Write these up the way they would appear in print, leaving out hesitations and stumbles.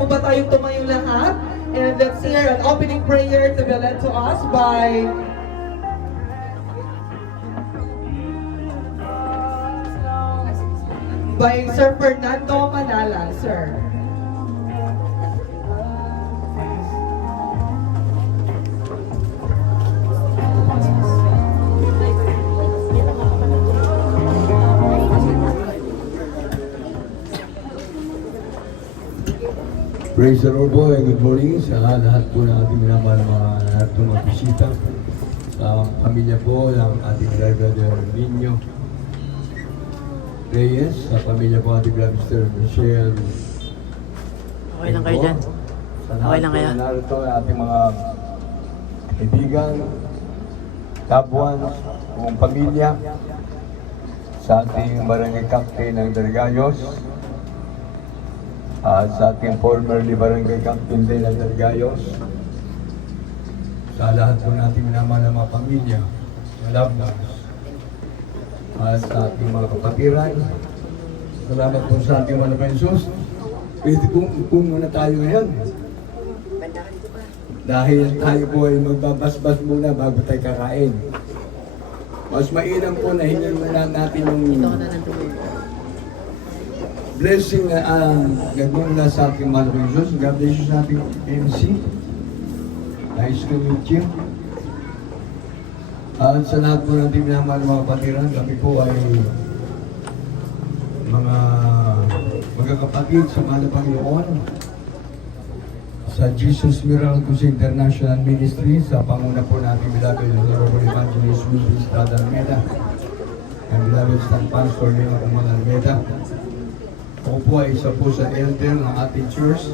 po ba tayong tumayo lahat? And let's hear an opening prayer to be led to us by Sir Fernando Manala, sir. Praise the Lord po and good morning sa lahat po ng ating minamahal mga lahat ng mga bisita, sa pamilya po ng ating brother Nino Reyes, sa pamilya po ating Mr. Michelle. Okay lang kayo dyan. Okay lang kayo. Narito ang ating mga kaibigan, kabuan, buong pamilya, sa ating barangay captain ng Dargayos, at sa ating formerly barangay captain din ng Dargayos, sa lahat po natin minamahal ng mga pamilya, mga loved ones, at sa ating mga kapatiran. Salamat po sa ating mga pensos. Pwede kung muna tayo ngayon. Dahil tayo po ay magbabasbas muna bago tayo kakain. Mas mainam po na hingan muna natin yung blessing na nagmumula sa ating mga pensos. God bless you sa ating MC. Nice to meet you. At sa lahat po natin minamahal mga kapatiran, kami po ay mga magkakapatid sa mahal na Panginoon sa Jesus Miracles International Ministry, sa panguna po natin beloved Honorable Evangelist Luis Estrada Almeida and beloved Stan Pastor Leo Roman Almeida. Ako po ay isa po sa elder ng ating church.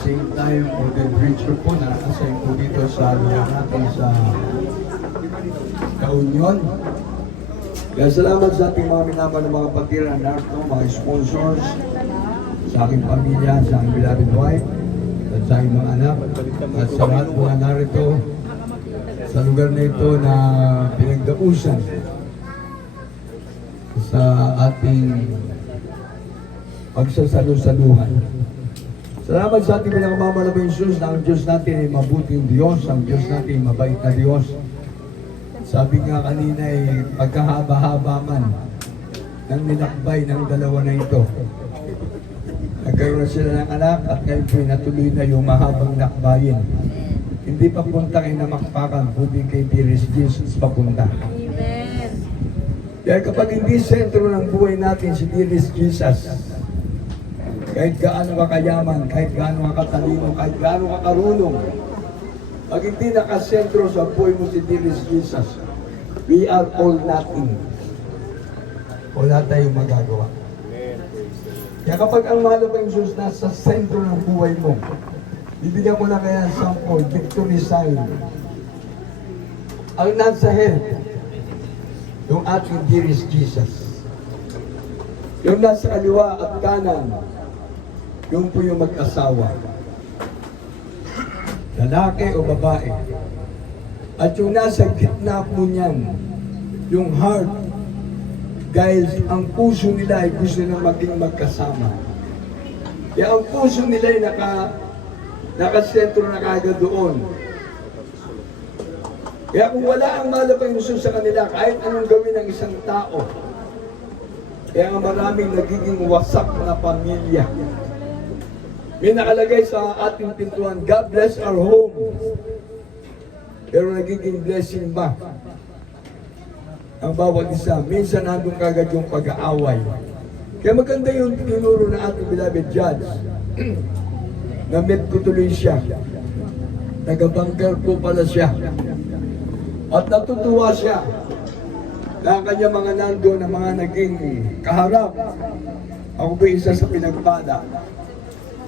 Same time, ordained preacher po na nakasign po dito sa lugar natin sa Kaunyon. Kaya salamat sa ating mga minamahal ng mga kapatiran narito, mga sponsors, sa aking pamilya, sa aking beloved wife, at sa aking mga anak, at sa lahat po na narito sa lugar na ito na pinagdausan sa ating pagsasalusaluhan. Salamat sa ating pinakamamahal na Jesus na ang Diyos natin ay mabuting Diyos, ang Diyos natin ay mabait na Diyos. Sabi nga kanina ay pagkahaba-haba man ng nilakbay ng dalawa na ito. Nagkaroon sila ng anak at ngayon po'y natuloy na yung mahabang lakbayin. Hindi papunta kay namakpakan, kundi kay Dearest Jesus papunta. Amen. Kaya kapag hindi sentro ng buhay natin si Dearest Jesus, kahit gaano ka kayaman, kahit gaano ka katalino, kahit gaano ka karunong, pag hindi nakasentro sa buhay mo si Dearest Jesus, we are all nothing. Wala tayong magagawa. Kaya kapag ang mahal na Jesus nasa sentro ng buhay mo, bibigyan ko na kaya ang sample, victory sign. Ang nasa head, yung ating Dearest Jesus. Yung nasa kaliwa at kanan, yung po yung mag-asawa. Lalaki o babae. At yung nasa gitna po niyan, yung heart, dahil ang puso nila ay gusto na maging magkasama. Kaya ang puso nila ay nakasentro na kagad doon. Kaya kung wala ang malapang Diyos sa kanila, kahit anong gawin ng isang tao, kaya nga maraming nagiging wasak na pamilya. May nakalagay sa ating pintuan, God bless our home. Pero nagiging blessing ba ang bawat isa? Minsan nandun kagad yung pag-aaway. Kaya maganda yung tinuro ng ating beloved judge. Na-meet ko tuloy siya. Nagabanggar po pala siya. At natutuwa siya na ang kanya mga nandun na mga naging kaharap. Ako ba isa sa pinagpala?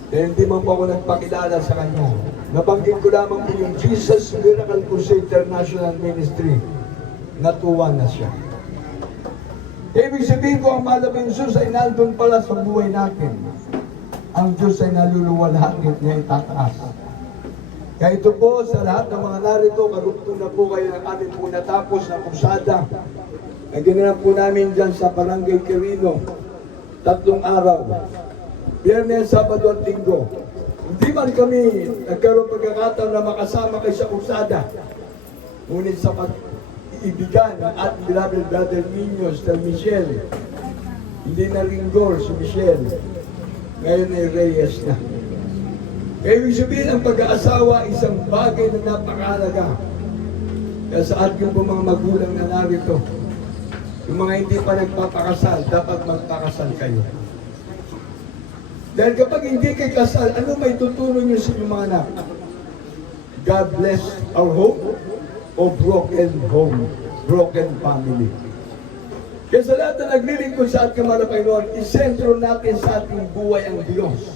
Kaya hindi man po ako nagpakilala sa kanya. Nabanggit ko lamang po yung Jesus Miracle Crusade International Ministry. Natuwa na siya. Ibig sabihin ko, ang mahal na Jesus ay nandun pala sa buhay natin. Ang Diyos ay naluluwalhati niya itataas. Kaya ito po sa lahat ng mga narito, karugtong na po kayo ng aming po natapos na kusada na ginanap po namin dyan sa Barangay Quirino. 3 araw. Biyernes, Sabado at Linggo. Hindi man kami nagkaroon pagkakataon na makasama kayo sa usada. Ngunit sa pag-ibigan ng ating beloved brother Nino, Sir Michelle, hindi na Ringgor si Michelle, ngayon ay Reyes na. Kaya ibig sabihin, ang pag-aasawa isang bagay na napakahalaga. Kaya sa ating po mga magulang na narito, yung mga hindi pa nagpapakasal, dapat magpakasal kayo. Dahil kapag hindi kayo kasal, ano may tuturo nyo sa inyong mga anak? God bless our home o broken home, broken family. Kaya sa lahat na naglilingkod sa ating mga Panginoon, isentro natin sa ating buhay ang Diyos.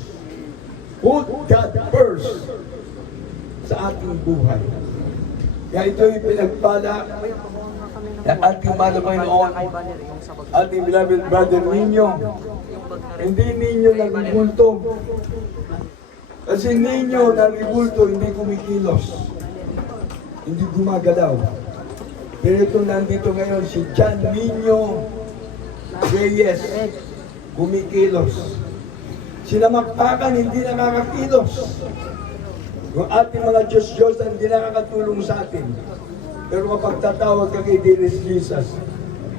Put God first sa ating buhay. Kaya ito'y pinagpala ng ating mga Panginoon, ating beloved brother Nino. Hindi ninyo nagibulto. Kasi ninyo nagibulto, hindi kumikilos. Hindi gumagalaw. Pero itong nandito ngayon, si John Nino Reyes, kumikilos. Sinamakpakan, hindi nakakakilos. Yung ating mga Diyos-Diyos hindi nakakatulong sa atin. Pero kapag tatawag ka kay Dearest Jesus,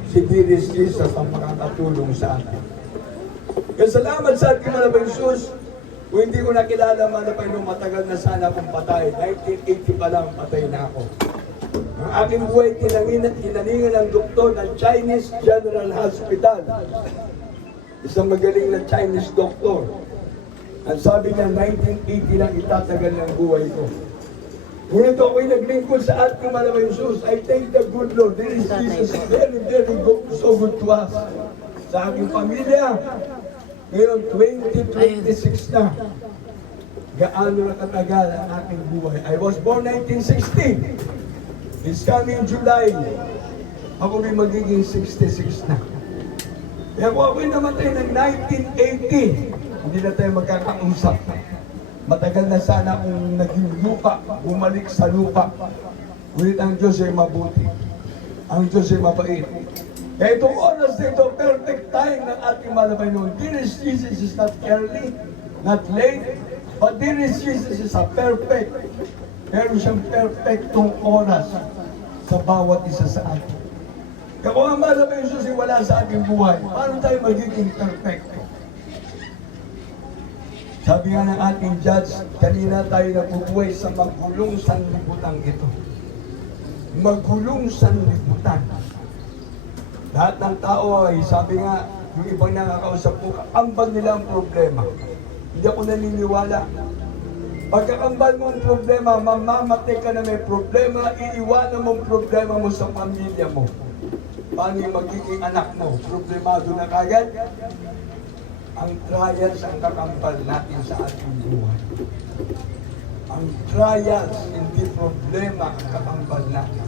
si Dearest Jesus ang makakatulong sa atin. Kaya salamat sa ating mga Jesus. Kung hindi ko nakilala mga Panginoon, matagal na sana akong patay. 1980 pa lang, patay na ako. Ang aking buhay, tinaningan ng doktor ng Chinese General Hospital. Isang magaling na Chinese doktor. Ang sabi niya, 1980 lang itatagal ng buhay ko. Ngunit ako'y naglingkod sa ating mga Jesus. I thank the good Lord. There is Jesus very, very good, so good to us. Sa aking pamilya, ngayon 2026 na. Gaano na katagal ang aking buhay. I was born 1960. This coming July, ako may magiging 66 na. Kaya kung ako'y namatay ng 1980, hindi na tayo magkakausap. Matagal na sana kung naging lupa, bumalik sa lupa. Ngunit ang Diyos ay mabuti. Ang Diyos ay mabait. Kaya itong oras na ito, perfect time ng ating mahal na Panginoon. Dearest Jesus is not early, not late, but dearest Jesus is a perfect. Meron siyang perfectong oras sa bawat isa sa atin. Kaya kung ang mahal na Jesus ay wala sa ating buhay, paano tayo magiging perfecto? Sabi nga ng ating judge, kanina tayo nabubuhay sa magulong sanlibutan ito. Magulong sanlibutan. Lahat ng tao ay, sabi nga, yung ibang nakakausap ko, kaambal nila ang problema. Hindi ako naniniwala. Pagkakambal mo ang problema, mamamatay ka na may problema, iiwanan mo ang problema mo sa pamilya mo. Paano yung magiging anak mo? Problemado na kagad? Ang trials ang kakambal natin sa ating buhay. Ang trials, hindi problema ang kakambal natin.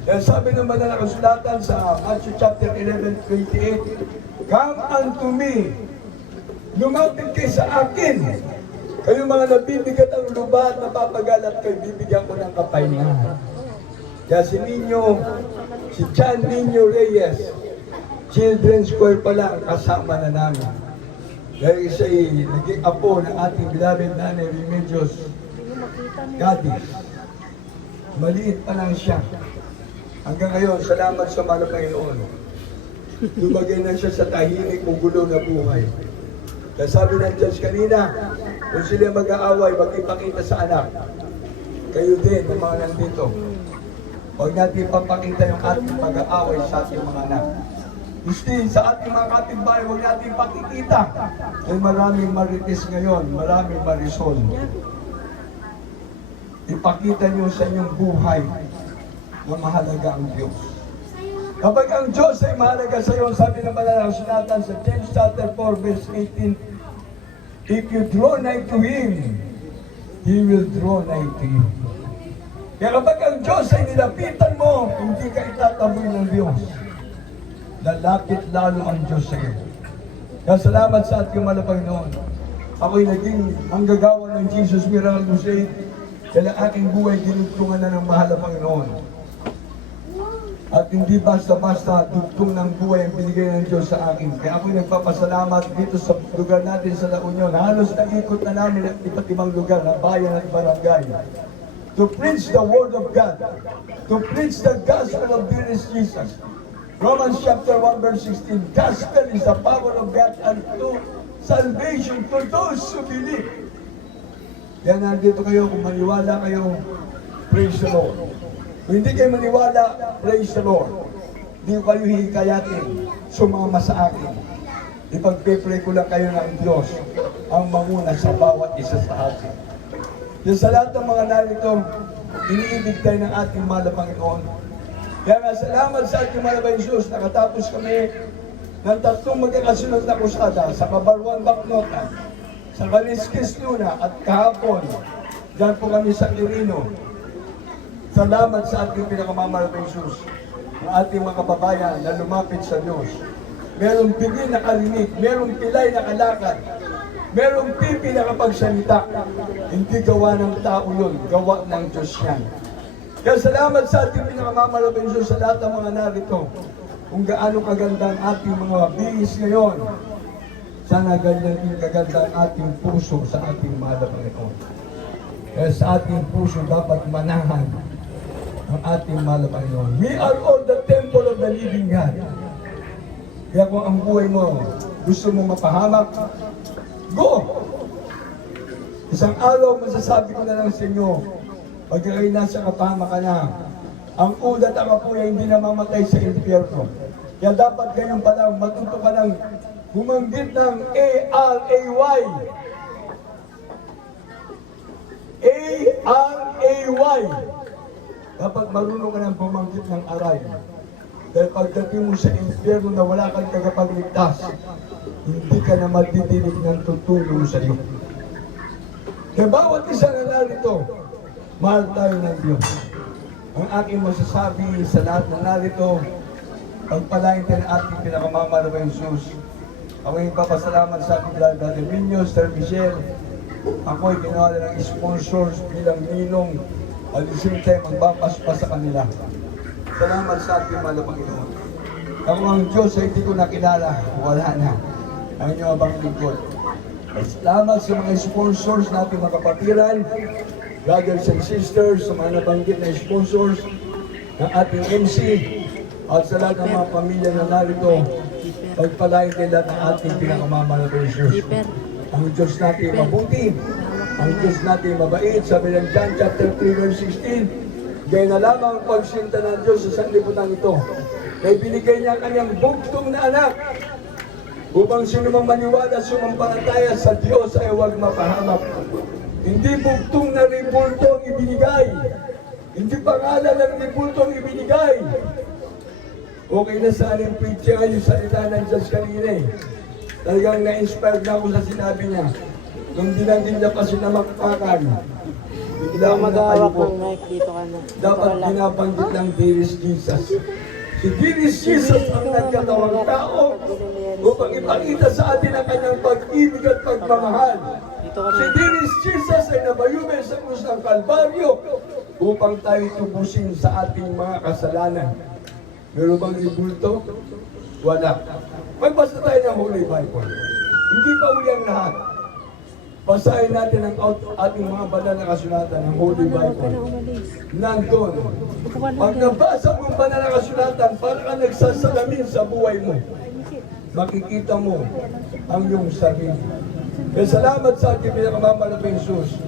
Kaya sabi ng banal na kasulatan sa Matthew chapter 11:28, "Come unto me, lumapit kayo sa akin, kayo mga nabibigat ang luba at napapagalat kayo, bibigyan ko ng kapahingahan." Kaya si John Nino Reyes, Children's Choir pala ang kasama na namin. Dahil siya'y naging apo ng ating beloved nanay Remedios Gadis. Maliit pa lang siya. Hanggang ngayon, salamat sa mahal na Panginoon. Lumagay na siya sa tahimik o gulo na buhay. Kaya sabi ng Diyos kanina, kung sila mag-aaway, magipakita sa anak. Kayo din, ang mga nandito. Huwag natin papakita yung ating pag-aaway sa ating mga anak. Gusto sa ating mga kapitbahay, huwag natin pakikita. Ay maraming marites ngayon, maraming marisol. Ipakita niyo sa inyong buhay na mahalaga ang Diyos. Kapag ang Diyos ay mahalaga sa iyo, sabi ng banal na kasulatan sa James chapter 4 verse 18, "If you draw nigh to Him, He will draw nigh to you." Kaya kapag ang Diyos ay nilapitan mo, hindi ka itataboy ng Diyos. Lalapit lalo ang Diyos sa iyo. Kaya salamat sa ating mahal na Panginoon. Ako'y naging manggagawa ng Jesus Miracle Crusade. Kaya aking buhay ginugtungan na ng mahal na Panginoon. At hindi basta-basta dugtong ng buhay ang binigay ng Diyos sa akin. Kaya ako'y nagpapasalamat dito sa lugar natin sa La Union. Halos naikot na namin ang iba't ibang lugar na bayan at barangay. To preach the Word of God. To preach the gospel of dearest Jesus. Romans chapter 1 verse 16. Gospel is the power of God unto salvation to those who believe. Yan, nandito kayo. Kung maniwala kayo, praise the Lord. Kung hindi kayo maniwala, praise the Lord. Hindi ko kayo hikayatin, sumama sa akin. Ipagpipray ko lang kayo ng Diyos ang manguna sa bawat isa sa atin. Yung sa lahat ng mga narito, iniibig tayo ng ating mahal na Panginoon. Kaya nga, salamat sa ating mahal na Jesus, nakatapos kami ng 3 magkakasunod na kusada sa Kabarwan Baknotan, sa Baliskis Luna at kahapon, dyan po kami sa Quirino. Salamat sa ating pinakamamahal na Jesus, ng ating mga kababayan na lumapit sa Diyos. Merong pili na karinig, merong pilay na kalakad, merong pipi na kapagsalita. Hindi gawa ng tao yun, gawa ng Diyos yan. Kaya salamat sa ating pinakamamahal na Jesus sa lahat ng mga narito. Kung gaano kaganda ang ating mga bihis ngayon, sana ganyan din kaganda ang ating puso sa ating mahal na Panginoon. Kaya sa ating puso dapat manahan ang ating mahal na Panginoon. We are all the temple of the living God. Kaya kung ang buhay mo, gusto mo mapahamak, go! Isang araw, masasabi ko na lang sa inyo, pag kayo nasa kapahamak ka na, ang ulat at kapuya hindi namamatay sa impyerno. Kaya dapat ganyan pa lang, matuto ka ng bumanggit ng A-R-A-Y. A-R-A-Y. Dapat marunong ka ng bumanggit ng aray. Dahil pagdating mo sa impyerno na wala kang tagapagligtas, hindi ka na madidinig ng tutulong sa iyo. Kaya bawat isa na narito, mahal tayo ng Diyos. Ang aking masasabi sa lahat na narito, pagpalain tayo ng ating pinakamamahal na Jesus. Ako yung papasalamat sa ating Brother Minyo, Sir Michelle. Ako ay ginawa ng sponsors bilang ninong. At the same time, magbapaspa sa kanila. Salamat sa ating mahal na Panginoon. Ako ang Diyos ay hindi ko nakilala. Wala na. Ang inyong abang lingkod. Salamat sa mga sponsors natin mga kapatiran, brothers and sisters, sa mga nabanggit na sponsors ng ating MC, at sa lahat ng mga pamilya na narito, pagpalain kayo lahat ng ating pinakamamahal na Jesus. Ang Diyos natin mabuti, ang Diyos natin mabait, sabi ng John chapter 3 verse 16, gaya na lamang ang pagsinta ng Diyos sa sanlibutan ito, kaya binigay niya ang kanyang bugtong na anak, upang sino mang maniwala sumampalataya sa Diyos ay huwag mapahamak. Hindi bugtong na ribulto ang ibinigay, hindi pangalan ng ribulto ang ibinigay. Okay na sa aling preacher yung salita ng Diyos kanina eh. Talagang na-inspired na ako sa sinabi niya. Nung dinanggin niya pa sinamakpakan, bigla ako nakayupo. Dapat binabanggit ng dearest Jesus. Si dearest Jesus ang nagkatawang tao upang ipakita sa atin ang kanyang pag-ibig at pagmamahal. Si dearest Jesus ay nabayubay sa krus ng Kalbaryo upang tayo tubusin sa ating mga kasalanan. Meron bang ibulto? Wala. Magbasa tayo ng Holy Bible. Hindi pa uli ang lahat. Basahin natin ang ating mga banal na kasulatan ng Holy Bible. Nandun. Pag nabasa mo ang banal na kasulatan, para ka nagsasalamin sa buhay mo. Makikita mo ang iyong sarili. Kaya salamat sa ating pinakamamahal na Jesus.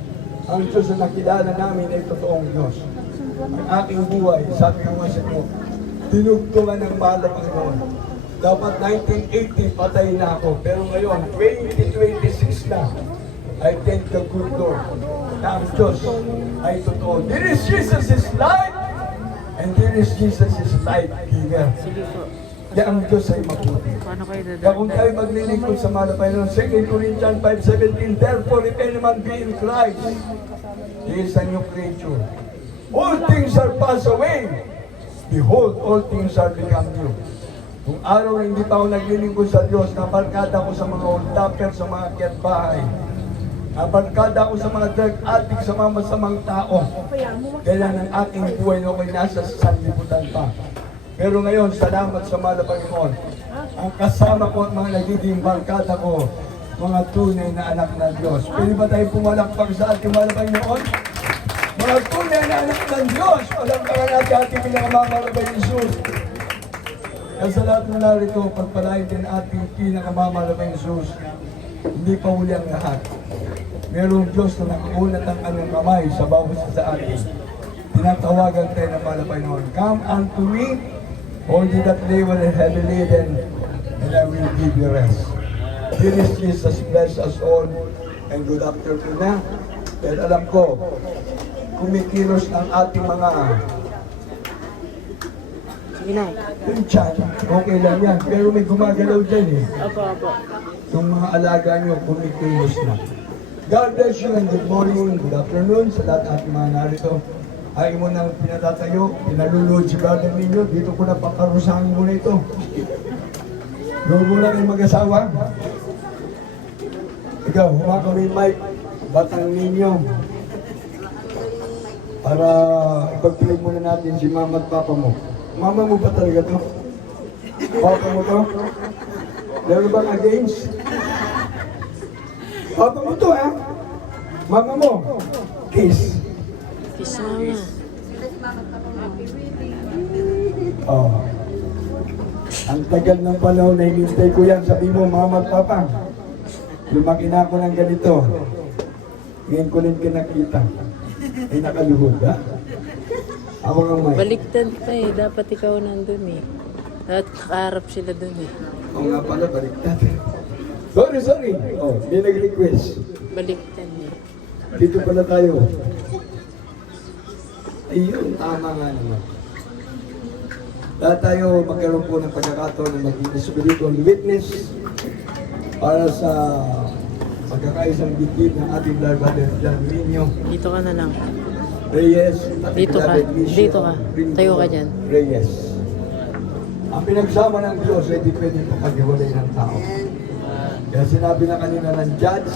Ang Diyos na nakilala namin ay totoong Diyos. Ang aking buhay, sabi ko nga sa inyo, tinugtungan ng mahal na Panginoon. Dapat 1980 patay na ako, pero ngayon 2026 na. I thank the good Lord na ang Diyos ay totoo. There is Jesus is life, and there is Jesus is life giver. Kaya ang Diyos ay mabuti. Kaya kung tayo maglilingkod sa mahal na Panginoon, 2 Corinthians 5:17, therefore if any man be in Christ, he is a new creature. All things are passed away. Behold, all things are become new. Kung araw na hindi pa ako naglilingkod sa Diyos, nabarkada ko sa mga old-tapper, sa mga kiatbahay, nabarkada ko sa mga drug addict, sa mga masamang tao. Kaya ng aking buhay na ako'y nasa sanlibutan pa. Pero ngayon, salamat sa mahal na Panginoon. Ang kasama ko at mga nagiging barkada ko, mga tunay na anak ng Diyos. Pwede ba tayo pumalakpak sa ating mahal na Panginoon? Mga tunay na anak ng Diyos, palakpakan natin ating pinakamamahal na Jesus. At sa lahat na narito, pagpalain din ating pinakamamahal na Jesus. Hindi pa huli ang lahat. Merong Diyos na nakaunat ang kanyang kamay sa bawat isa sa atin. Tinatawagan tayo ng mahal na Panginoon. Come unto me, all ye that labor and heavy laden, and I will give you rest. Here is Jesus, bless us all, and good afternoon na. Dahil alam ko, kumikilos ang ating mga Sige na. yung chat, okay lang yan. Pero may gumagalaw dyan eh. Opo. Yung mga alaga nyo, kumikilos na. God bless you and good morning, good afternoon sa lahat ating mga narito. Ayaw mo nang pinatatayo, pinalulod si Brother ninyo, dito ko na pakarusangin mo na ito. Doon mo lang yung mag-asawa. Ikaw, humaka mo yung mic, batang ninyo. Para ipagpilig muna natin si mama at papa mo. Mama mo ba talaga to? Papa mo to? Meron bang against? Papa mo to, ha? Mama mo? Kiss. Kiss mama. Oh. Ang tagal ng panahon na hinintay ko yan. Sabi mo, mama at papa, lumaki na ako ng ganito. Ngayon ko rin kinakita. Ay nakaluhod, ha? Ako nga may. Baliktad pa eh. Dapat ikaw nandun eh. Dapat nakaharap sila dun eh. Oo nga pala, baliktad. Sorry. Oh, may nag-request. Baliktad eh. Dito pala tayo. Ayun, tama nga naman. Lahat tayo magkaroon po ng pagkakataon na maging spiritual witness para sa pagkakaisang dibdib ng ating Lord Brother John Minyo Dito ka na lang. Reyes. at Dito ka. Beloved Mission Dito ka. Ringo Tayo ka dyan. Reyes. Ang pinagsama ng Diyos ay di pwede paghiwalay ng tao. Kaya sinabi na kanina ng judge,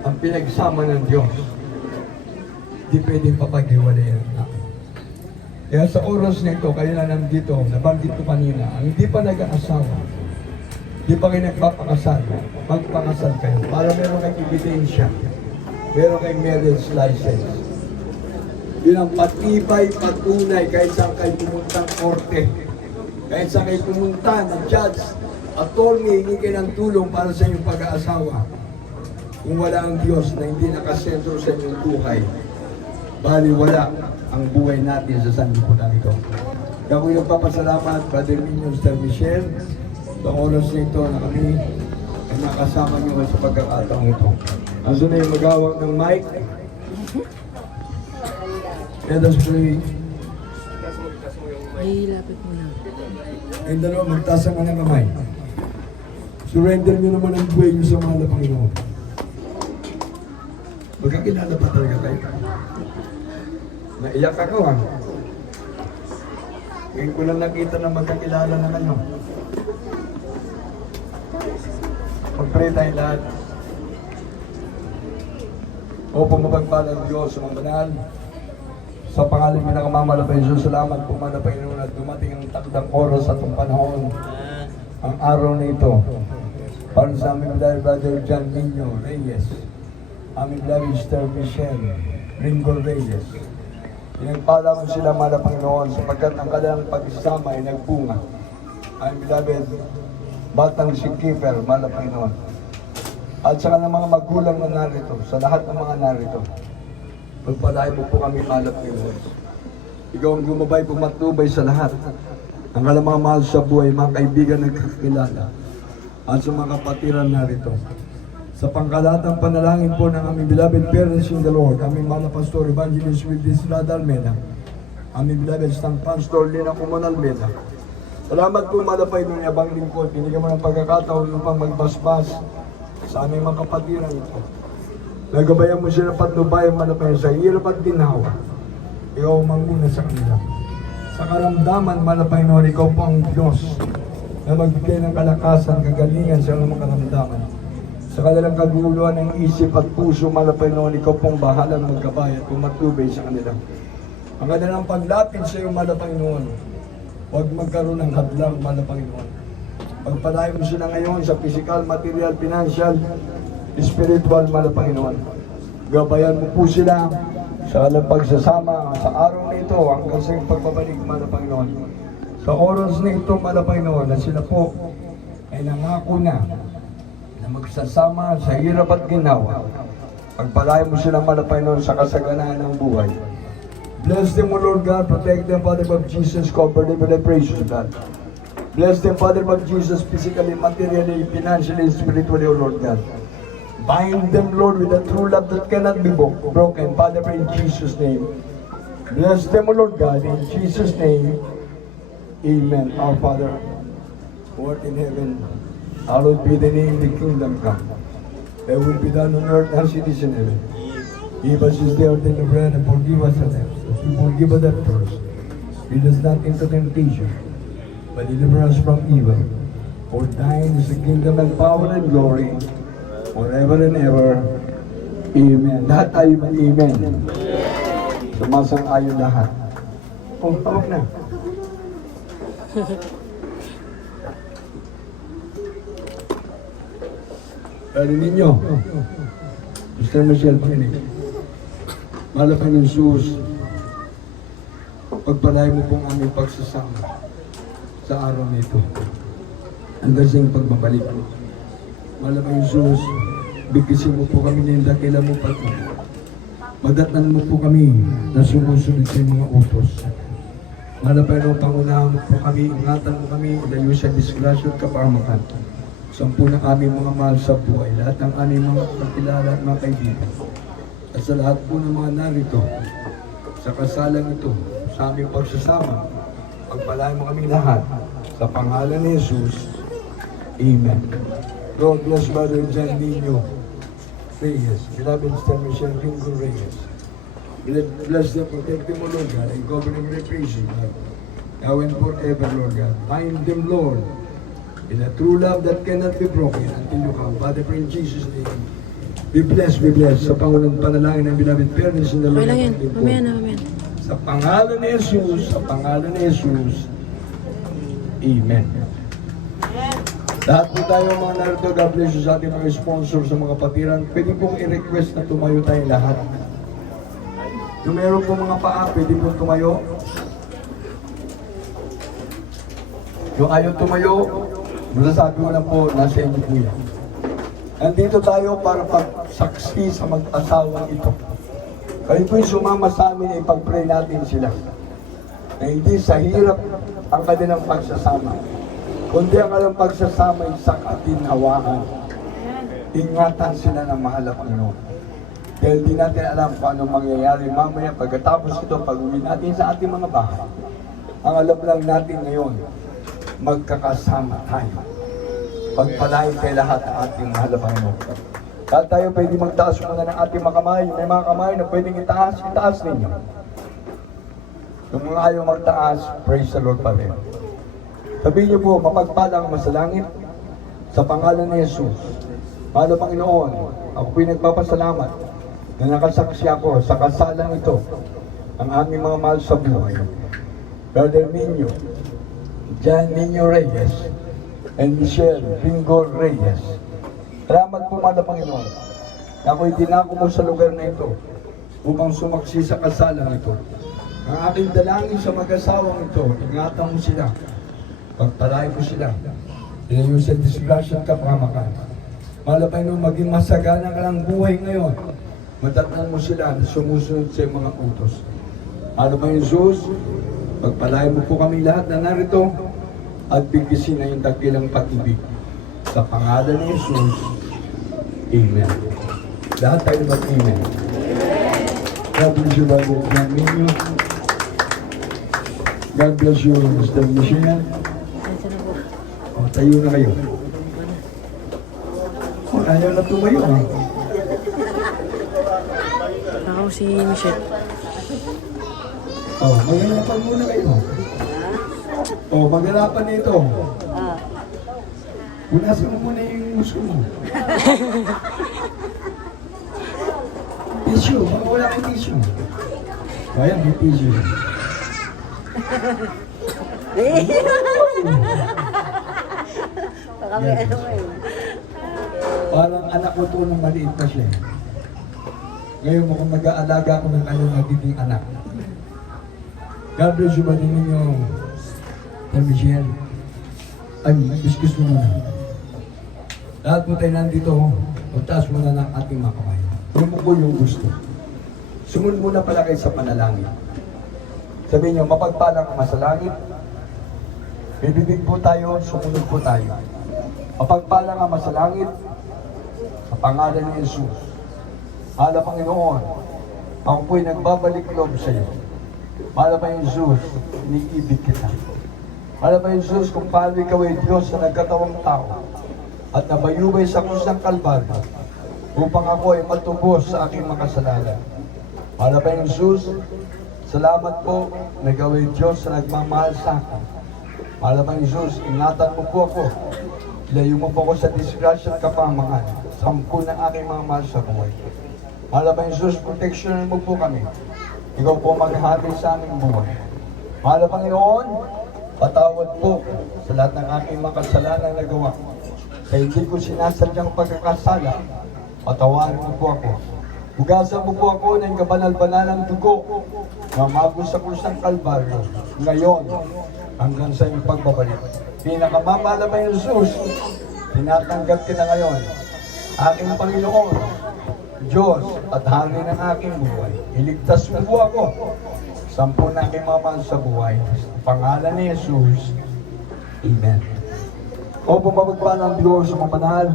ang pinagsama ng Diyos, di pwede papaghiwalay ng tao. Kaya sa oras na ito, kayo na nandito, nabanggit ko kanina, ang hindi pa nag-aasawa, di pa kayo nagpapakasal, magpakasal kayo para meron kayong ebidensya, meron kayong marriage license. Yun ang patibay, patunay, kahit saan kayo pumuntang korte, kahit saan kayo pumunta ng judge, attorney, hindi kayo ng tulong para sa inyong pag-aasawa. Kung wala ang Diyos na hindi nakasentro sa inyong buhay, bali wala ang buhay natin sa sanlibutan ito. Kaya ko nagpapasalamat, Brother Minyo, Sister Michelle, sa oras na ito na kami ay nakasama niyo sa pagkakataong ito. Aso na yung maghawak ng mic. Let us pray. Ay, lapit mo lang. Yung dalawa, magtaas ang ng kamay. Surrender niyo naman ang buhay niyo sa mahal na Panginoon. Magkakilala pa talaga kayo. Naiyak ako, ha? Ngayon ko lang nakita na magkakilala na kayo. Mag-pray tayo lahat. O pumapagpalang Diyos sa mga banal. Sa pangalan ng pinakamamahal na Jesus, salamat po mga Panginoon at dumating ang takdang oras at ang panahon. Ang araw na ito. Para sa aming Brother John Minyo Reyes. Aming beloved Sister Michelle Ringo Reyes. Pinagpala mo sila mga Panginoon sapagkat ang kanilang pagsasama ay nagbunga. Aming beloved batang si Kiefer, mga Panginoon. At sa kanilang mga magulang na narito, sa lahat ng mga narito. Pagpalain mo po kami, mahal na Panginoon. Ikaw ang gumabay, pumatubay sa lahat. Ang kalang mga mahal sa buhay, mga kaibigan na kakilala. At sa mga kapatiran narito. Sa pangkalatang panalangin po ng aming beloved parents in the Lord, aming mga pastor, Evangelist Wildes Rada Almeda, aming beloved Stand Pastor Lina Kumon Almeda. Salamat po mga Panginoon ng abang lingkod, binigyan mo ng pagkakataon upang magbasbas sa aming mga kapatiran ito. Nagabayan mo sila patnubayan mga Panginoon sa hirap at ginawa. Ikaw ang manguna sa kanila. Sa karamdaman mga Panginoon, ikaw po ang Diyos na magbigay ng kalakasan, kagalingan sa mga karamdaman. Sa kanilang kaguluhan ng isip at puso, mga Panginoon, ikaw pong bahalang magkabay at pumatubay sa kanila. Ang kanilang paglapit sa iyo, mga Panginoon, Huwag magkaroon ng hadlang, mahal na Panginoon. Pagpalain mo sila ngayon sa physical, material, financial, spiritual, mahal na Panginoon. Gabayan mo po sila sa alang pagsasama sa araw na ito hanggang sa iyong pagbabalik, mahal na Panginoon. Sa oras na ito, mahal na Panginoon, na sila po ay nangako na magsasama sa hirap at ginawa. Pagpalain mo sila, mahal na Panginoon, sa kasaganaan ng buhay. Bless them, O Lord God. Protect them, Father of Jesus. Cover them with the precious blood. Bless them, Father of Jesus, physically, materially, financially, spiritually, O Lord God. Bind them, Lord, with a true love that cannot be broken. Father, in Jesus' name. Bless them, O Lord God, in Jesus' name. Amen. Our Father, who art in heaven, hallowed be the name, the kingdom come. Thy will be done on earth as it is in heaven. Give us this day our daily bread and forgive us our debts, as we forgive our debtors. Lead us not into temptation, but deliver us from evil. For thine is the kingdom and power and glory, forever and ever. Amen. Lahat tayo ba? Amen. Sumasang-ayon lahat. Oh, tawag na. Parinig ninyo. Mr. Michelle Phoenix. Mahal na Panginoon Jesus, pagpalain mo pong aming pagsasama sa araw na ito. Hanggang sa iyong pagbabalik. Mahal na Panginoon Jesus, bigkisin mo po kami ng dakila mo pati. Madatnan mo po kami na sumusunod sa mga utos. Mahal na Panginoon, pangunahan mo po kami, ingatan mo kami, ilayo sa disgrasya at kapamakan. Sampu ng aming mga mahal sa buhay, lahat ng aming mga kakilala at mga kaibigan. At sa lahat po ng mga narito, sa kasalang ito, sa aming pagsasama, pagpalain mo kami lahat, sa pangalan ni Jesus. Amen. God bless Brother John Nino Reyes, beloved Sister Michelle Pingo Reyes. Bless them, protect them, O Lord God, and cover them with praise, God. Now and forever, Lord God. Bind them, Lord, in a true love that cannot be broken until you come. Father, pray in Jesus' name. Be blessed, be blessed. Sa Pangunang panalangin ng beloved parents in the Lord. Okay lang yan. Mamaya na, mamaya na. Sa pangalan ni Jesus, sa pangalan ni Jesus. Amen. Lahat po tayo mga narito, God bless you sa ating mga sponsor sa mga patiran. Pwede pong i-request na tumayo tayong lahat. Kung meron po mga paa, pwede pong tumayo. Yung ayaw tumayo, masasabi ko lang po, nasa inyo po yan. Nandito tayo para pagsaksi sa mag-asawang ito. Kayo po'y sumama sa amin na ipag-pray natin sila. Na hindi sa hirap ang kanilang pagsasama, kundi ang kanilang pagsasama ay sa katinawaan. Ingatan sila ng mahal na Panginoon. Dahil di natin alam kung anong mangyayari mamaya pagkatapos ito, pag-uwi natin sa ating mga bahay. Ang alam lang natin ngayon, magkakasama tayo. Pagpalain kay lahat ang ating mahal na Panginoon. Kahit tayo pwede magtaas muna ng ating mga kamay, may mga kamay na pwedeng itaas, itaas ninyo. Kung mga ayaw magtaas, praise the Lord pa rin. Sabihin niyo po, mapagpalang masalangit sa pangalan ni Jesus. Mahal na Panginoon, ako po'y nagpapasalamat na nakasaksi ako sa kasalang ito ang aming mga mahal sa buhay. Brother Nino, John Nino Reyes, and Michelle Pingo Reyes. Salamat po, mahal na Panginoon, na ako'y dinako mo sa lugar na ito upang sumaksi sa kasalang ito. Ang aking dalangin sa mag-asawang ito, ingatan mo sila, pagpalain mo sila, ilayo sa disgrasya at kapamakan. Mahal na Panginoon, maging masagana ka ng buhay ngayon. Matatnan mo sila na sumusunod sa mga utos. Mahal na Panginoon Jesus, pagpalain mo po kami lahat na narito at bigkisin na yung dakilang pag-ibig. Sa pangalan ni Jesus, Amen. Lahat tayo mag-Amen. God bless you, Brother John Nino. God bless you, Mr. Michelle. O, tayo na kayo. O, ayaw na tumayo, ha? Ako si Michelle. O, maghanapan muna kayo. O, maghanapan na ito. Punasan mo muna yung muso mo. Tissue, baka wala kang tissue. O, ayan, may tissue. Baka may ano eh. Parang anak ko to nung maliit pa siya. Ngayon mukhang nag-aalaga ako ng kanyang nagiging anak. God bless you ba din ninyo, Sir Michelle? Ay, discuss mo muna. Lahat mo tayo nandito, magtaas muna ng ating mga kamay. Yung mo ko yung gusto. Sumunod muna pala kayo sa panalangin. Sabihin nyo, mapagpalang ama sa langit. Bibibig po tayo, sumunod po tayo. Mapagpalang ama sa langit, sa pangalan ni Jesus. Mahal na Panginoon, ako po'y nagbabalik loob sa iyo. Mahal na Jesus, iniibig kita. Mahal na Jesus, kung paano ikaw ay Diyos na nagkatawang tao at nabayubay sa krus ng Kalbaryo upang ako ay matubos sa aking makasalanan. Mahal na Jesus, salamat po na ikaw ay Diyos na nagmamahal sa akin. Mahal na Jesus, ingatan mo po ako. Ilayo mo po ako sa disgrasya at kapamakan. Sampu ng aking mga mahal sa buhay. Mahal na Jesus, proteksyonan mo po kami. Ikaw po maghahati sa aming buhay. Mahal na Panginoon, patawad po sa lahat ng aking mga kasalanan na gawa. Kaya hindi ko sinasadyang pagkakasala, patawarin mo po ako. Hugasan mo po ako ng kabanal-banalang dugo na umagos sa krus ng Kalbaryo. Ngayon, hanggang sa iyong pagbabalik. Pinakamamahal na Jesus, tinatanggap kita ngayon. Aking Panginoon, Diyos at Hari ng aking buhay. Iligtas mo po ako. Sampu ng aking mga mahal sa buhay. Sa pangalan ni Jesus. Amen. O pumapagpala ang Diyos sa mamanahal.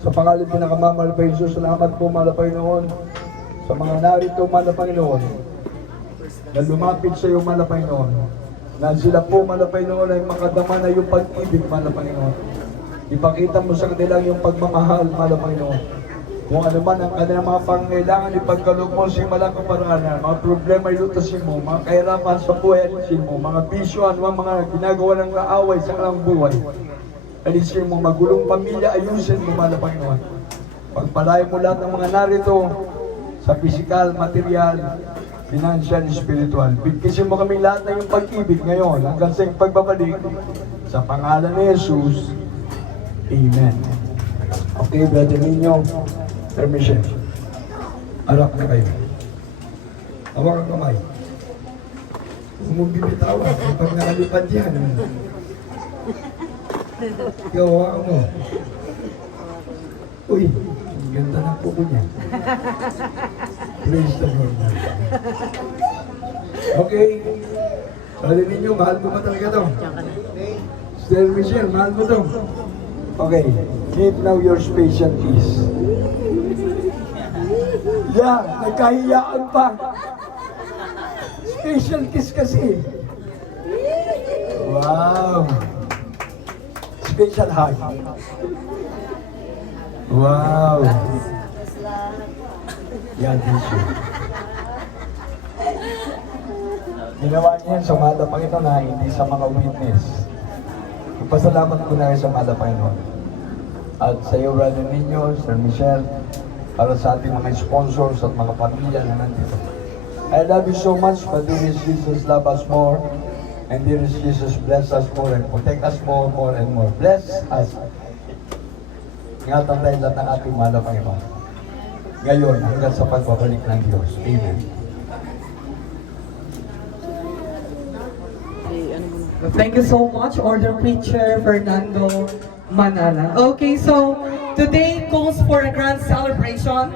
Sa pangalan pinakamamahal pa Jesus, salamat po mahal na Panginoon. Sa mga narito mahal na Panginoon, na lumapit sa iyo mahal na Panginoon, na sila po mahal na Panginoon ay makadama na yung pag-ibig mahal na Panginoon. Ipakita mo sa kanila yung pagmamahal mahal na Panginoon. Kung ano man ang kanilang mga pangailangan, ipagkaloob mo sa malang kaparanan, mga problema ilutasin mo, mga kahirapan sa buhay alisin mo, mga bisyo, ano mga ginagawa ng kaaway sa kanilang buhay. Alisin mo, magulong pamilya, ayusin mo mahal na Panginoon. Pagpalayo mo lahat ng mga narito sa physical, material, financial, spiritual. Bigkisin mo kami lahat na yung pag-ibig ngayon hanggang sa yung pagbabalik. Sa pangalan ni Jesus, Amen. Okay, brother ninyo, Sir Michelle, harap na kayo. Hawak ang kamay. Huwag mong bibitawan. Pag nakalipad yan. Ikaw, hawakan mo. Uy, ang ganda ng puko niya. Praise the Lord. Okay. Sabi ninyo, mahal ko ba talaga to? Sir Michelle, mahal mo to? Okay. Give now your special kiss. Yeah, nagkahiyaan pa. Special kiss kasi. Wow. Special hug. Wow. Yan, tissue. Ginawa niya yan sa mahal na Panginoon na hindi sa mga witness. Pasalamat ko na sa mahal na Panginoon. At sa iyo, brother ninyo, Sir Michelle, para sa ating mga sponsors at mga pamilya na nandito. I love you so much, but dear Jesus love us more, and dear Jesus bless us more and protect us more and more. Bless us. Ingatan tayo lahat ng ating mahal na Panginoon. Ngayon, hanggang sa pagbabalik ng Diyos. Amen. Thank you so much, Order Preacher Fernando Manala. Okay, so today calls for a grand celebration.